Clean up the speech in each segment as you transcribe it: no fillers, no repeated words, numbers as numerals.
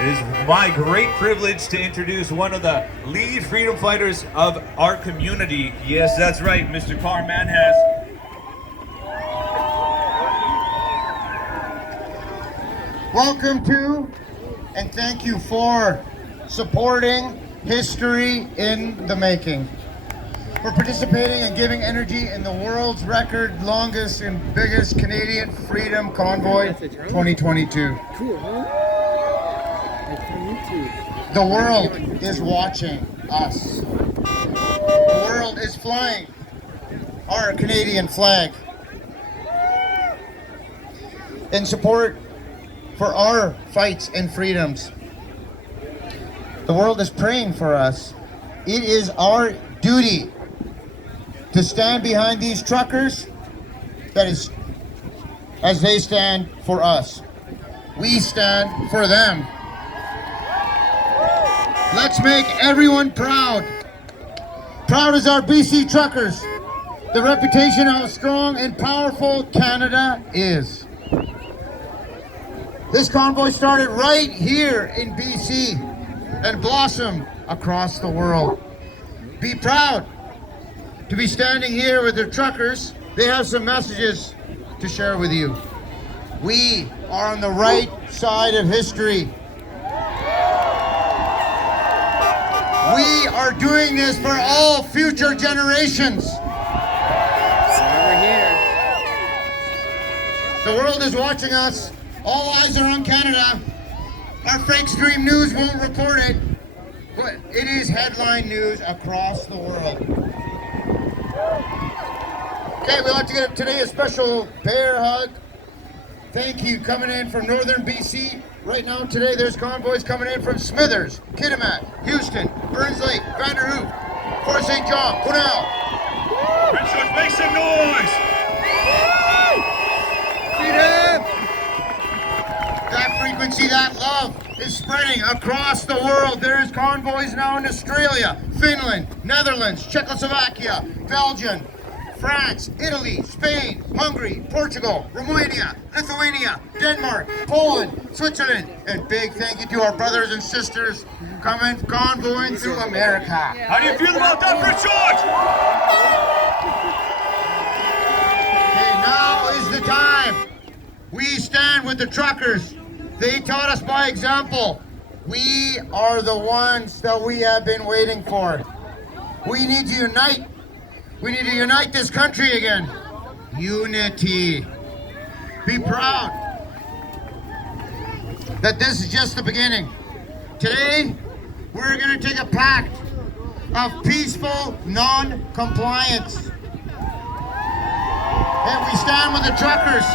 It is my great privilege to introduce one of the lead freedom fighters of our community. Yes, that's right, Mr. Carl Manhas. Welcome to, and thank you for supporting history in the making. For participating and giving energy in the world's record longest and biggest Canadian Freedom Convoy 2022. Cool, huh? The world is watching us. The world is flying our Canadian flag in support for our fights and freedoms. The world is praying for us. It is our duty to stand behind these truckers, that is, as they stand for us. We stand for them. Let's make everyone proud. Proud as our BC truckers, the reputation of how strong and powerful Canada is. This convoy started right here in BC and blossomed across the world. Be proud to be standing here with the truckers. They have some messages to share with you. We are on the right side of history. We are doing this for all future generations. So we're here. The world is watching us. All eyes are on Canada. Our fake stream news won't report it, but it is headline news across the world. Okay, we'd like to give today a special bear hug. Thank you, coming in from northern BC. Right now, today, there's convoys coming in from Smithers, Kitimat, Houston, Burns Lake, Vanderhoof, Fort St. John, Punel. Richard, make some noise! Freedom! That frequency, that love is spreading across the world. There's convoys now in Australia, Finland, Netherlands, Czechoslovakia, Belgium, France, Italy, Spain, Hungary, Portugal, Romania, Lithuania, Denmark, Poland, Switzerland, and big thank you to our brothers and sisters coming convoying through America. How do you feel about that, Richard? Okay, now is the time. We stand with the truckers. They taught us by example. We are the ones that we have been waiting for. We need to unite. We need to unite this country again. Unity. Be proud that this is just the beginning. Today, we're going to take a pact of peaceful non-compliance. And we stand with the truckers.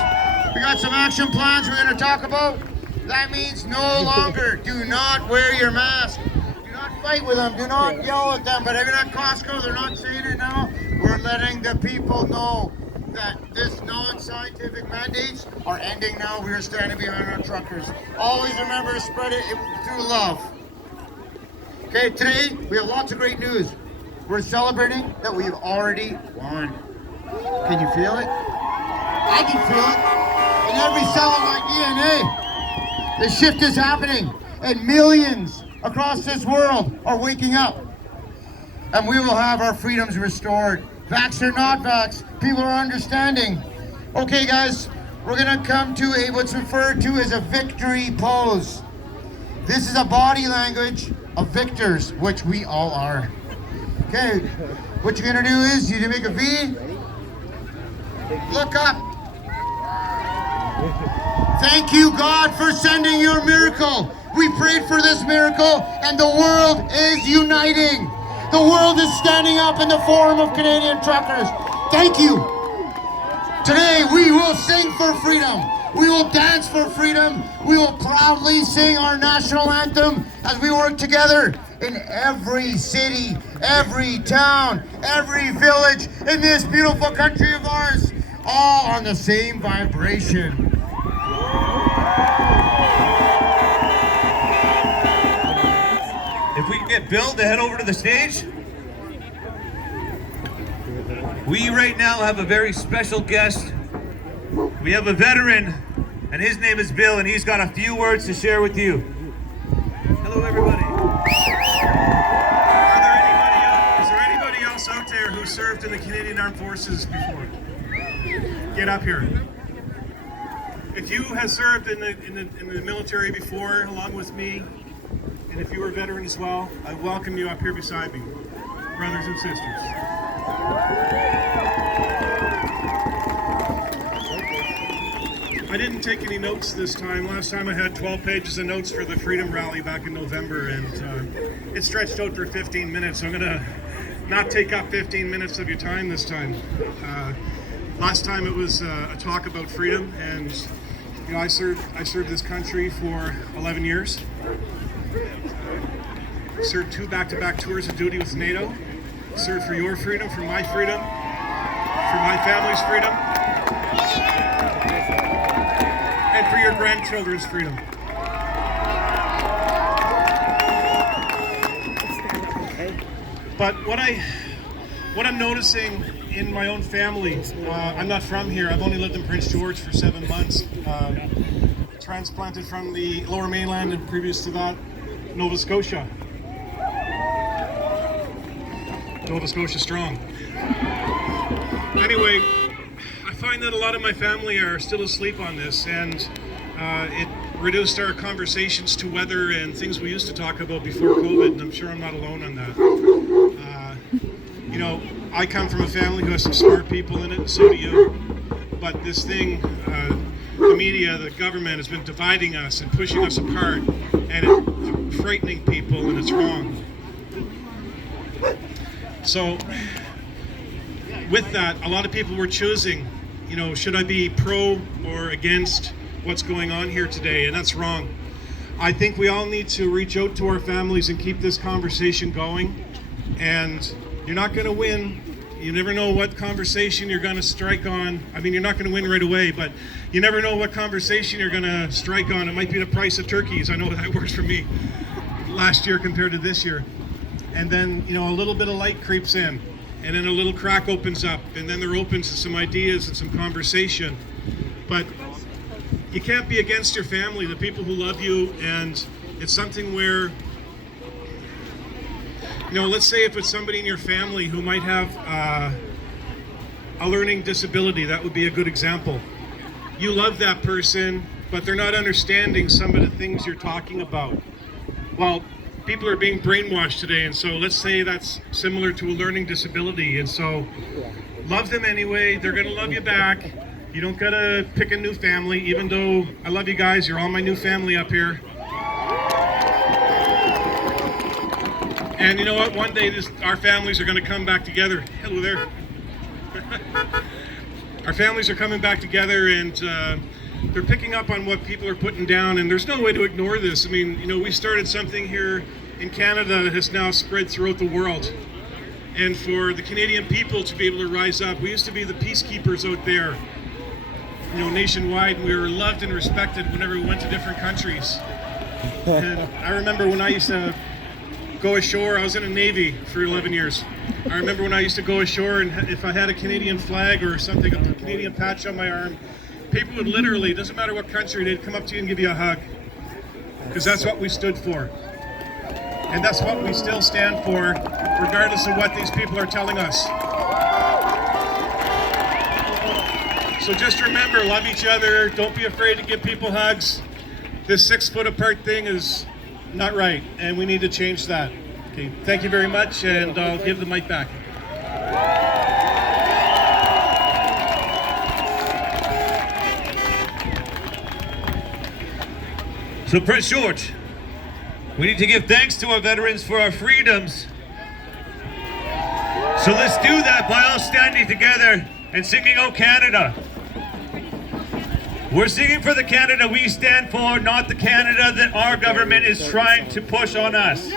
We got some action plans we're going to talk about. That means no longer do not wear your mask. Do not fight with them. Do not yell at them. But even at Costco, they're not saying it now. We're letting the people know that this non-scientific mandates are ending now. We are standing behind our truckers. Always remember to spread it through love. Okay, today we have lots of great news. We're celebrating that we've already won. Can you feel it? I can feel it in every cell of my DNA. The shift is happening, and millions across this world are waking up. And we will have our freedoms restored. Vax or not vax, people are understanding. Okay guys, we're gonna come to what's referred to as a victory pose. This is a body language of victors, which we all are. Okay, what you're gonna do is you make a V, look up. Thank you, God, for sending your miracle. We prayed for this miracle, and the world is uniting. The world is standing up in the Forum of Canadian Truckers. Thank you. Today, we will sing for freedom. We will dance for freedom. We will proudly sing our national anthem as we work together in every city, every town, every village in this beautiful country of ours, all on the same vibration. If we can get Bill to head over to the stage. We right now have a very special guest. We have a veteran, and his name is Bill, and he's got a few words to share with you. Hello, everybody. Is there anybody else out there who served in the Canadian Armed Forces before? Get up here. If you have served in the military before, along with me, and if you were a veteran as well, I welcome you up here beside me, brothers and sisters. I didn't take any notes this time. Last time I had 12 pages of notes for the Freedom Rally back in November, and it stretched out for 15 minutes. So I'm gonna not take up 15 minutes of your time this time. Last time it was a talk about freedom, and you know, I served this country for 11 years. Served 2 back-to-back tours of duty with NATO. Served for your freedom, for my freedom, for my family's freedom, and for your grandchildren's freedom. But what I'm noticing in my own family, I'm not from here. I've only lived in Prince George for 7 months. Transplanted from the Lower Mainland, and previous to that, Nova Scotia. Nova Scotia strong. Anyway, I find that a lot of my family are still asleep on this, and it reduced our conversations to weather and things we used to talk about before COVID, and I'm sure I'm not alone on that. You know, I come from a family who has some smart people in it, and so do you. But this thing, the media, the government has been dividing us and pushing us apart, and it's frightening people, and it's wrong. So, with that, a lot of people were choosing, you know, should I be pro or against what's going on here today? And that's wrong. I think we all need to reach out to our families and keep this conversation going. And you're not going to win. You never know what conversation you're going to strike on. I mean, you're not going to win right away, but you never know what conversation you're going to strike on. It might be the price of turkeys. I know that works for me last year compared to this year. And then, you know, a little bit of light creeps in, and then a little crack opens up, and then there opens to some ideas and some conversation. But you can't be against your family, the people who love you, and it's something where, you know, let's say if it's somebody in your family who might have a learning disability, that would be a good example. You love that person, but they're not understanding some of the things you're talking about. Well, people are being brainwashed today, and so let's say that's similar to a learning disability, and so love them anyway. They're gonna love you back. You don't gotta pick a new family, even though I love you guys. You're all my new family up here. And you know what? One day our families are gonna come back together. Hello there. Our families are coming back together, and they're picking up on what people are putting down, and there's no way to ignore this. I mean, you know, we started something here in Canada that has now spread throughout the world. And for the Canadian people to be able to rise up, we used to be the peacekeepers out there, you know, nationwide. We were loved and respected whenever we went to different countries. And I remember when I used to go ashore, I was in the Navy for 11 years. I remember when I used to go ashore, and if I had a Canadian flag or something, a Canadian patch on my arm, people would literally, doesn't matter what country, they'd come up to you and give you a hug. Because that's what we stood for. And that's what we still stand for, regardless of what these people are telling us. So just remember, love each other. Don't be afraid to give people hugs. This 6 foot apart thing is not right, and we need to change that. Okay, thank you very much, and I'll give the mic back. So Prince George, we need to give thanks to our veterans for our freedoms. So let's do that by all standing together and singing "O Canada." We're singing for the Canada we stand for, not the Canada that our government is trying to push on us.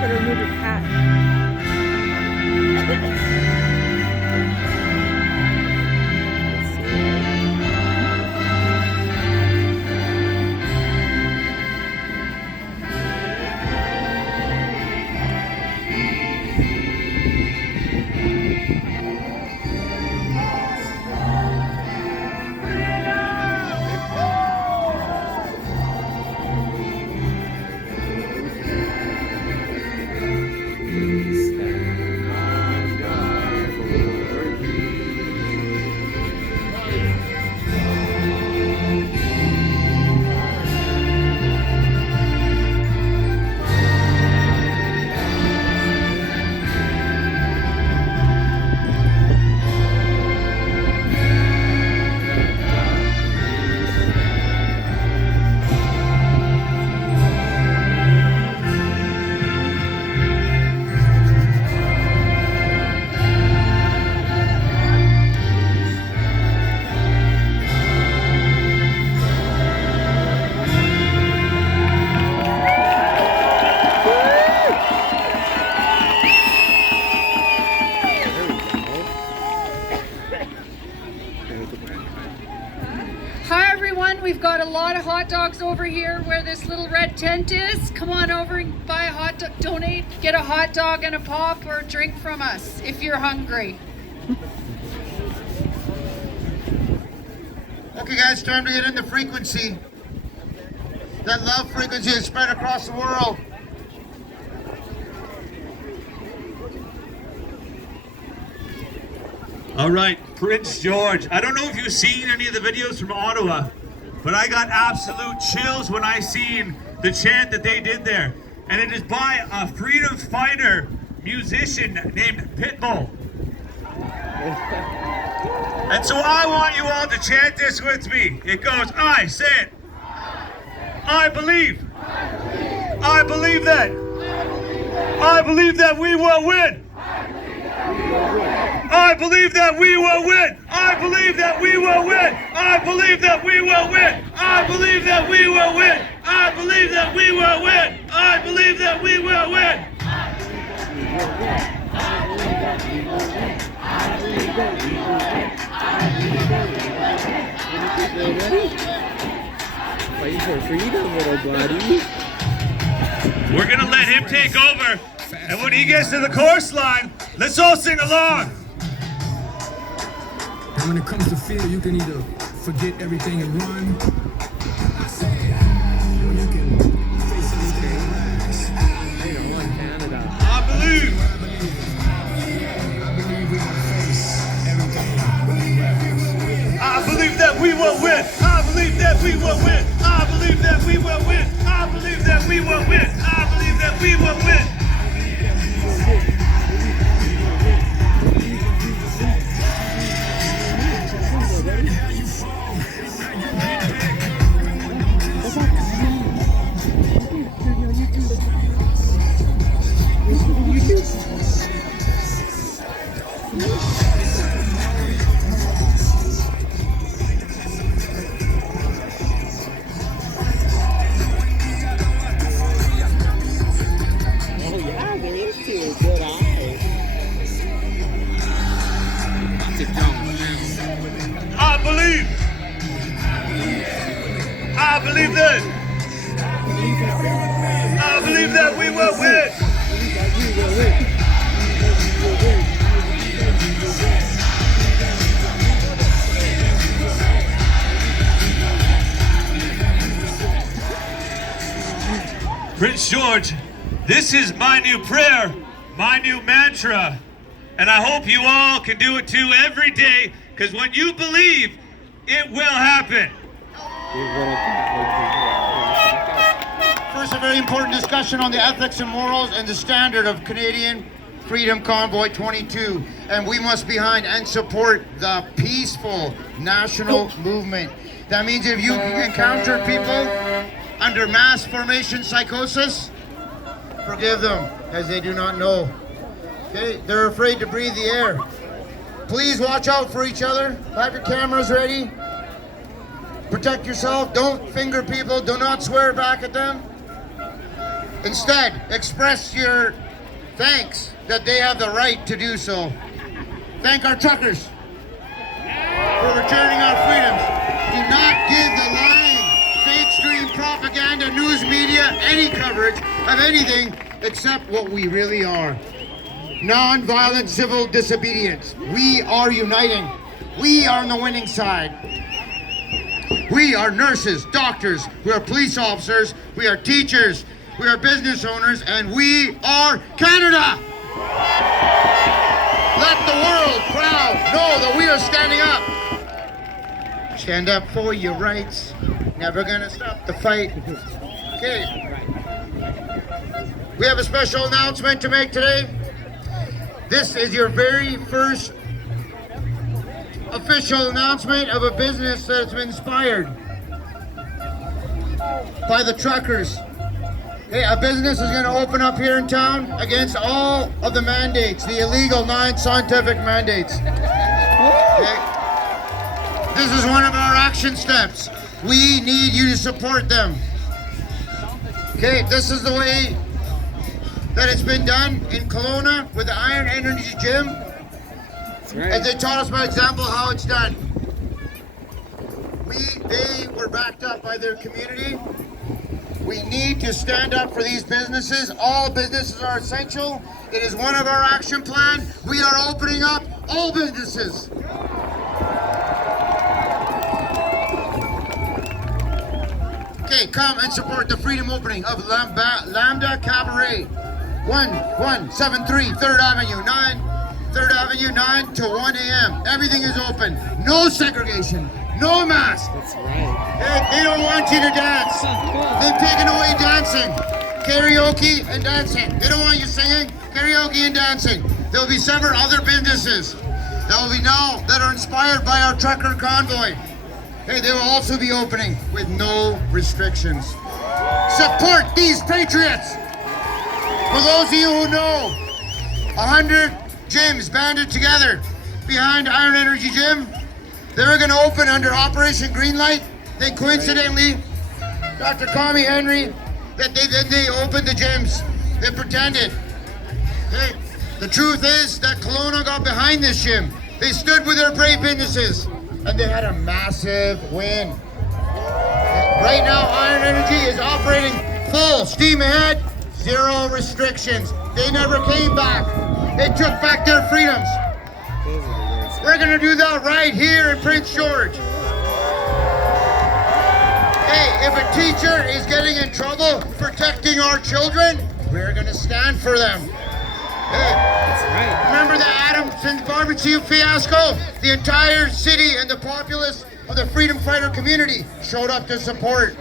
Gotta remove his hat. hot dogs over here where this little red tent is. Come on over and buy a hot dog, donate, get a hot dog and a pop or a drink from us if you're hungry. Okay guys, time to get into frequency. That love frequency is spread across the world. All right, Prince George. I don't know if you've seen any of the videos from Ottawa, but I got absolute chills when I seen the chant that they did there. And it is by a freedom fighter musician named Pitbull. And so I want you all to chant this with me. It goes, I say it. I believe. I believe that. I believe that we will win. I believe that we will win. I believe that we will win. I believe that we will win. I believe that we will win. I believe that we will win. I believe that we will win. Fighting for freedom, little buddy. We're gonna let him take over, and when he gets to the chorus line, let's all sing along. And when it comes to fear, you can either forget everything and run. Or you can face anything and rise. Canada. I believe. I believe we will face everything. I believe that we will win. I believe that we will win. I believe that we will win. I believe that we will win. I believe that we will win. Oh yeah, there is two. Good eye. I believe. I believe that. I believe that we will win. Prince George, this is my new prayer, my new mantra, and I hope you all can do it too every day, because when you believe, it will happen. First, a very important discussion on the ethics and morals and the standard of Canadian Freedom Convoy 22. And we must behind and support the peaceful national movement. That means if you encounter people under mass formation psychosis, forgive them, as they do not know. Okay, they're afraid to breathe the air. Please watch out for each other. Have your cameras ready. Protect yourself. Don't finger people. Do not swear back at them. Instead, express your thanks that they have the right to do so. Thank our truckers for returning our freedoms. Do not give the lying, fake stream propaganda, news media any coverage of anything except what we really are. Non-violent civil disobedience. We are uniting. We are on the winning side. We are nurses, doctors, we are police officers, we are teachers, we are business owners, and we are Canada! Let the world proud know that we are standing up. Stand up for your rights. Never gonna stop the fight. Okay. We have a special announcement to make today. This is your very first official announcement of a business that's been inspired by the truckers. Okay, a business is going to open up here in town against all of the mandates, the illegal non-scientific mandates. Okay. This is one of our action steps. We need you to support them. Okay, this is the way that it's been done in Kelowna with the Iron Energy Gym. Right. And they taught us by example how it's done. They were backed up by their community. We need to stand up for these businesses. All businesses are essential. It is one of our action plan. We are opening up all businesses. Okay, come and support the freedom opening of Lambda Cabaret. 1173 3rd Avenue, 3rd Avenue, 9 to 1 a.m. Everything is open. No segregation. No mask. That's right. They don't want you to dance. They've taken away dancing. Karaoke and dancing. They don't want you singing. Karaoke and dancing. There'll be several other businesses that will be now that are inspired by our trucker convoy. Hey, they will also be opening with no restrictions. Support these patriots. For those of you who know, 100 gyms banded together behind Iron Energy Gym. They were going to open under Operation Greenlight. Then coincidentally, Dr. Connie Henry, that they opened the gyms. They pretended. Hey, the truth is that Kelowna got behind this gym. They stood with their brave businesses, and they had a massive win. Right now, Iron Energy is operating full steam ahead, zero restrictions. They never came back. They took back their freedoms. We're gonna do that right here in Prince George. Hey, if a teacher is getting in trouble protecting our children, we're gonna stand for them. Hey, That's right. remember the Adamson's barbecue fiasco? The entire city and the populace of the freedom fighter community showed up to support.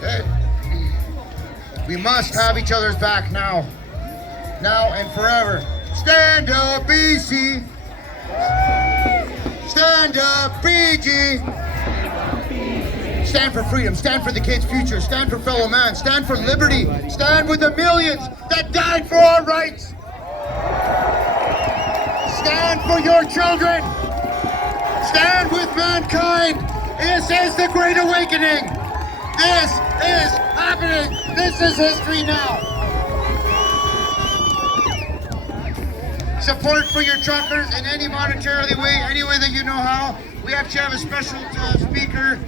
Hey, we must have each other's back now and forever. Stand up, BC. Stand up, BG. Stand for freedom. Stand for the kids' future. Stand for fellow man. Stand for liberty. Stand with the millions that died for our rights. Stand for your children. Stand with mankind. This is the Great Awakening. This is happening. This is history now. Support for your truckers in any monetarily way, any way that you know how. We actually have a special speaker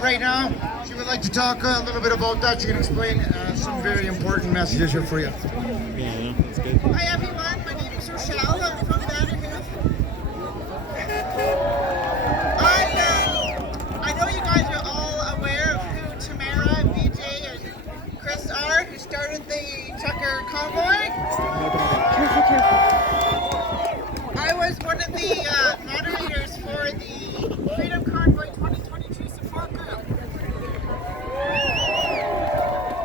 right now. She would like to talk a little bit about that. She can explain some very important messages here for you. Yeah, that's good. Hi everyone, my name is Rochelle. I'm from Vanderhoof. I know you guys are all aware of who Tamara, BJ, and Chris are, who started the trucker convoy. I was one of the moderators for the Freedom Convoy 2022 support group.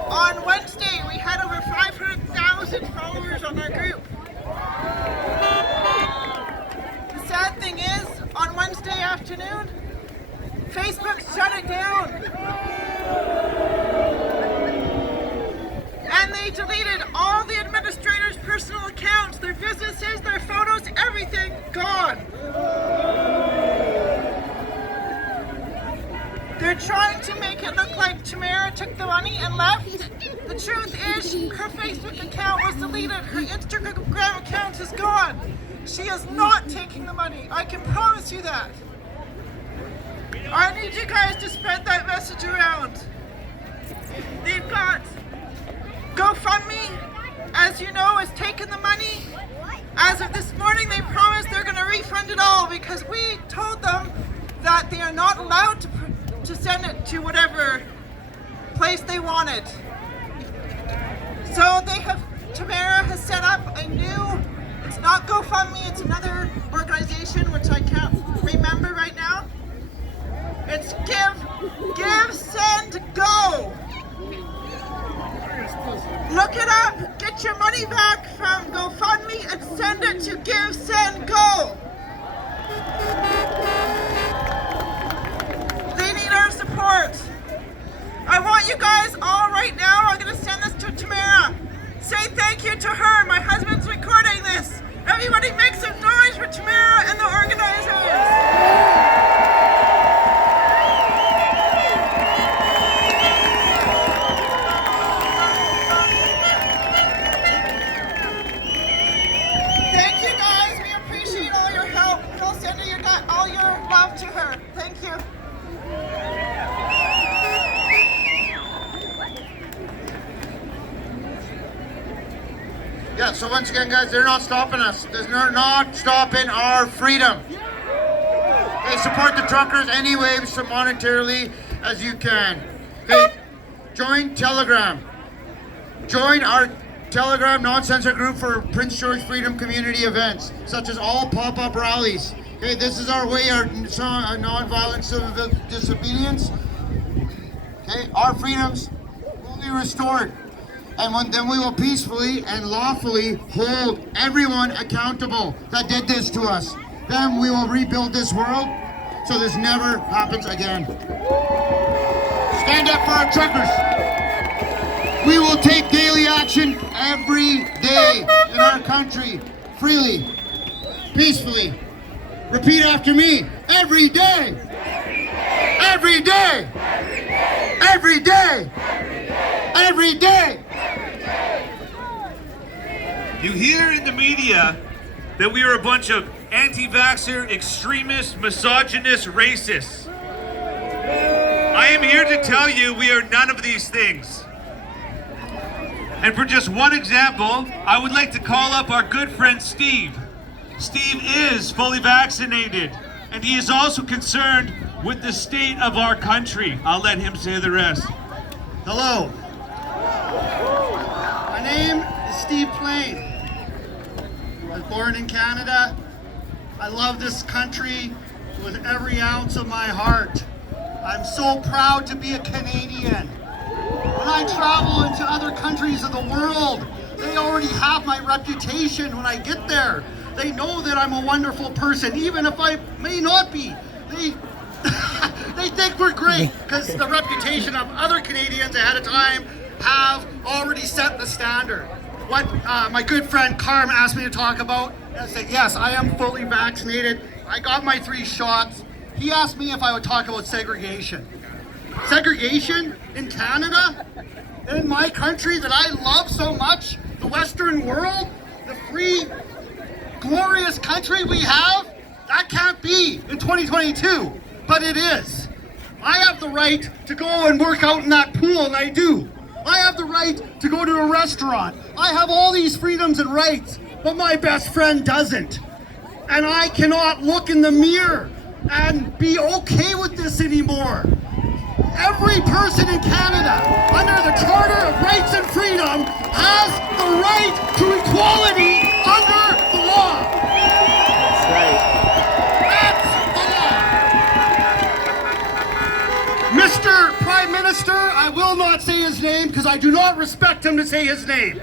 On Wednesday, we had over 500,000 followers on our group. The sad thing is, on Wednesday afternoon, Facebook shut it down. And they deleted all the administrators' personal accounts, their businesses, their photos, everything gone. They're trying to make it look like Tamara took the money and left. The truth is, her Facebook account was deleted. Her Instagram account is gone. She is not taking the money. I can promise you that. I need you guys to spread that message around. They've got GoFundMe, as you know, has taken the money. As of this morning, they promised they're going to refund it all because we told them that they are not allowed to send it to whatever place they wanted. So Tamara has set up a new, it's not GoFundMe, it's another organization which I can't remember right now. It's Give, Send, Go. Look it up, get your money back from GoFundMe and send it to Give, Send, Go. They need our support. I want you guys all right now, I'm going to send this to Tamara. Say thank you to her, my husband's recording this. Everybody make some noise for Tamara and the organizers. All your love to her. Thank you. Yeah, so once again, guys, they're not stopping us. They're not stopping our freedom. Okay, support the truckers any way, so monetarily as you can. Okay, join Telegram. Join our Telegram non-censor group for Prince George Freedom community events, such as all pop-up rallies. Okay, this is our way, our non-violent civil disobedience. Okay, our freedoms will be restored. And then we will peacefully and lawfully hold everyone accountable that did this to us. Then we will rebuild this world so this never happens again. Stand up for our truckers. We will take daily action every day in our country, freely, peacefully. Repeat after me. Every day. Every day. Every day. Every day. You hear in the media that we are a bunch of anti-vaxxer, extremists, misogynists, racists. I am here to tell you we are none of these things. And for just one example, I would like to call up our good friend Steve. Steve is fully vaccinated, and he is also concerned with the state of our country. I'll let him say the rest. Hello. My name is Steve Plain. I was born in Canada. I love this country with every ounce of my heart. I'm so proud to be a Canadian. When I travel into other countries of the world, they already have my reputation when I get there. They know that I'm a wonderful person, even if I may not be. They think we're great because the reputation of other Canadians ahead of time have already set the standard. What my good friend Carm asked me to talk about, I said, yes, I am fully vaccinated. I got my 3 shots. He asked me if I would talk about segregation. Segregation in Canada, in my country that I love so much, the Western world, the free, glorious country we have, that can't be in 2022, but it is. I have the right to go and work out in that pool, and I do. I have the right to go to a restaurant. I have all these freedoms and rights, but my best friend doesn't. And I cannot look in the mirror and be okay with this anymore. Every person in Canada, under the Charter of Rights and Freedom, has the right to equality under the law. That's right. That's the law. Mr. Prime Minister, I will not say his name because I do not respect him to say his name.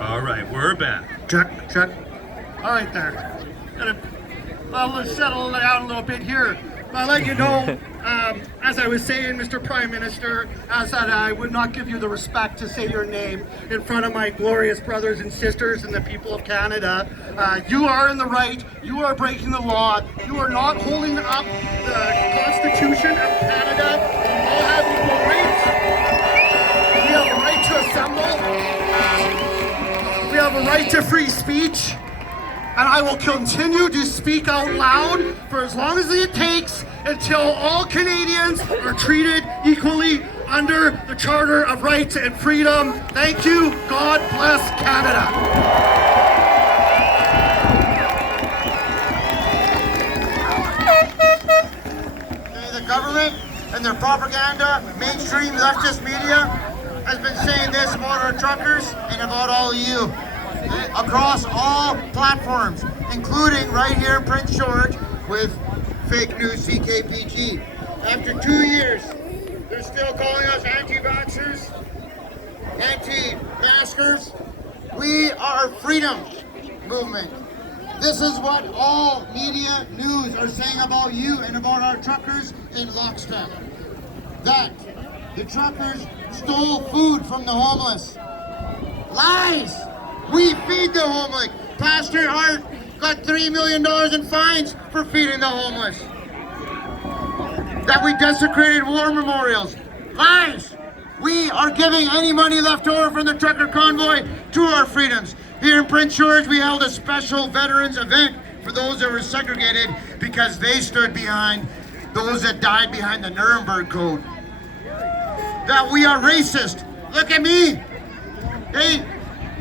All right, we're back. Check, check. All right there. I'll settle down a little bit here. I'll let you know, as I was saying, Mr. Prime Minister, as that I would not give you the respect to say your name in front of my glorious brothers and sisters and the people of Canada. You are in the right. You are breaking the law. You are not holding up the Constitution of Canada. We all have equal rights. We have a right to assemble. We have a right to free speech. And I will continue to speak out loud for as long as it takes until all Canadians are treated equally under the Charter of Rights and Freedom. Thank you. God bless Canada. The government and their propaganda, mainstream leftist media, has been saying this about our truckers and about all of you. Across all platforms, including right here in Prince George with fake news CKPG. After 2 years, they're still calling us anti-vaxxers, anti-maskers. We are a freedom movement. This is what all media news are saying about you and about our truckers in lockstep. That the truckers stole food from the homeless. Lies! We feed the homeless. Pastor Hart got $3 million in fines for feeding the homeless. That we desecrated war memorials. Lies! We are giving any money left over from the trucker convoy to our freedoms. Here in Prince George, we held a special veterans event for those that were segregated because they stood behind those that died behind the Nuremberg Code. That we are racist. Look at me. Hey,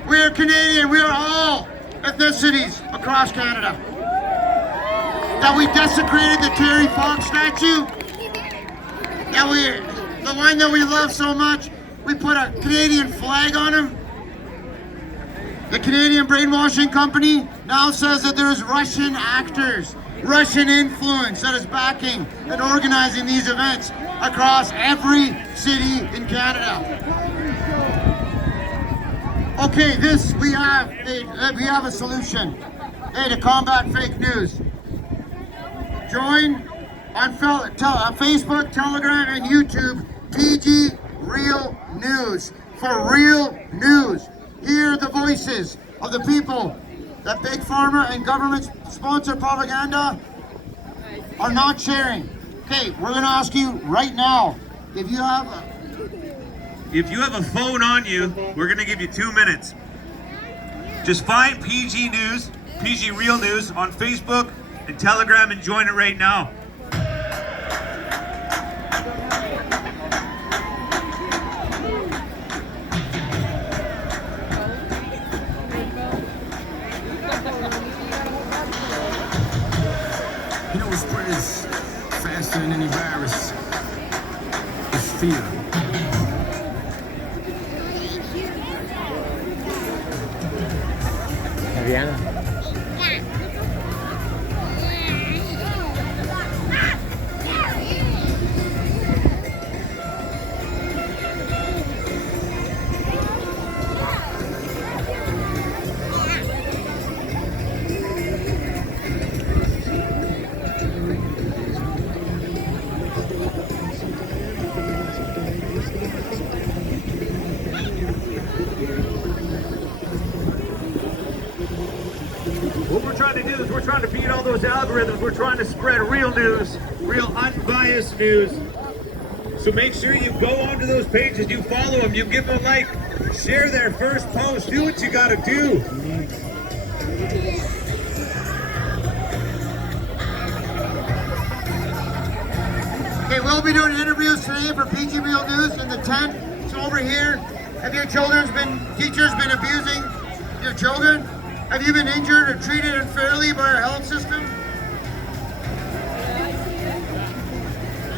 we are Canadian. We are all ethnicities across Canada. That we desecrated the Terry Fox statue. That the one that we love so much, we put a Canadian flag on him. The Canadian Brainwashing Company now says that there's Russian actors, Russian influence that is backing and organizing these events across every city in Canada. Okay, we have a solution. Hey, to combat fake news. Join on Facebook, Telegram, and YouTube, PG Real News, for real news. Hear the voices of the people that Big Pharma and government-sponsored propaganda are not sharing. Okay, we're going to ask you right now, if you have a phone on you, we're going to give you 2 minutes. Just find PG News, PG Real News on Facebook and Telegram and join it right now. You know what spreads faster than any virus? It's fear. Ariana. What we're trying to do is we're trying to beat all those algorithms. We're trying to spread real news, real unbiased news. So make sure you go onto those pages, you follow them, you give them a like, share their first post, do what you gotta do. Okay, we'll be doing interviews today for PG Real News in the tent. So over here, have your teachers been abusing your children? Have you been injured or treated unfairly by our health system?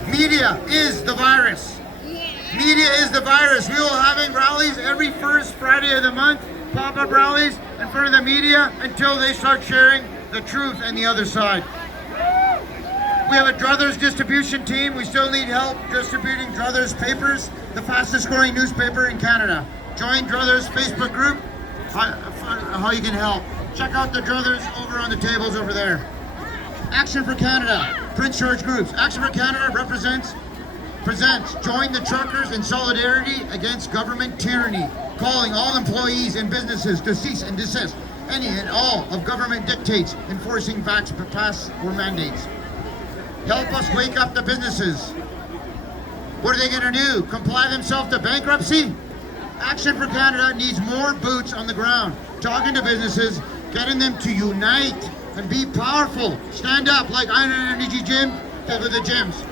Media is the virus. Media is the virus. We will having rallies every first Friday of the month, pop-up rallies in front of the media until they start sharing the truth and the other side. We have a Druthers distribution team. We still need help distributing Druthers papers, the fastest growing newspaper in Canada. Join Druthers Facebook group. How you can help. Check out the Druthers over on the tables over there. Action for Canada, Prince George groups. Action for Canada presents Join the Truckers in solidarity against government tyranny, calling all employees and businesses to cease and desist any and all of government dictates enforcing vax pass or mandates. Help us wake up the businesses. What are they going to do? Comply themselves to bankruptcy? Action for Canada needs more boots on the ground, talking to businesses, getting them to unite and be powerful. Stand up like Iron Energy Gym over the gyms.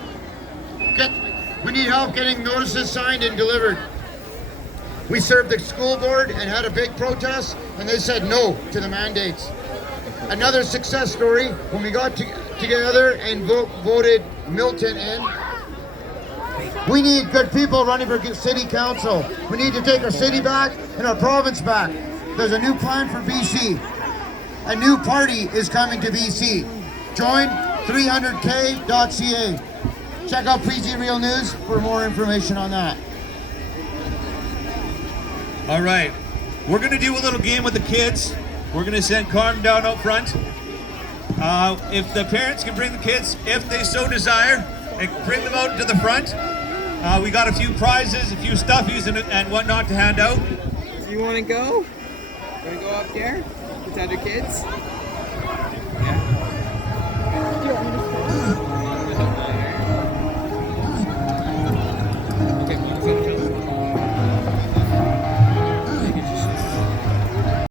We need help getting notices signed and delivered. We served the school board and had a big protest, and they said no to the mandates. Another success story, when we got together and voted Milton in, we need good people running for city council. We need to take our city back and our province back. There's a new plan for BC. A new party is coming to BC. Join 300k.ca. Check out PG Real News for more information on that. All right, we're gonna do a little game with the kids. We're gonna send Carmen down out front. If the parents can bring the kids, if they so desire, and bring them out to the front. We got a few prizes, a few stuffies and whatnot to hand out. Do you want to go? Want to go up there with other kids?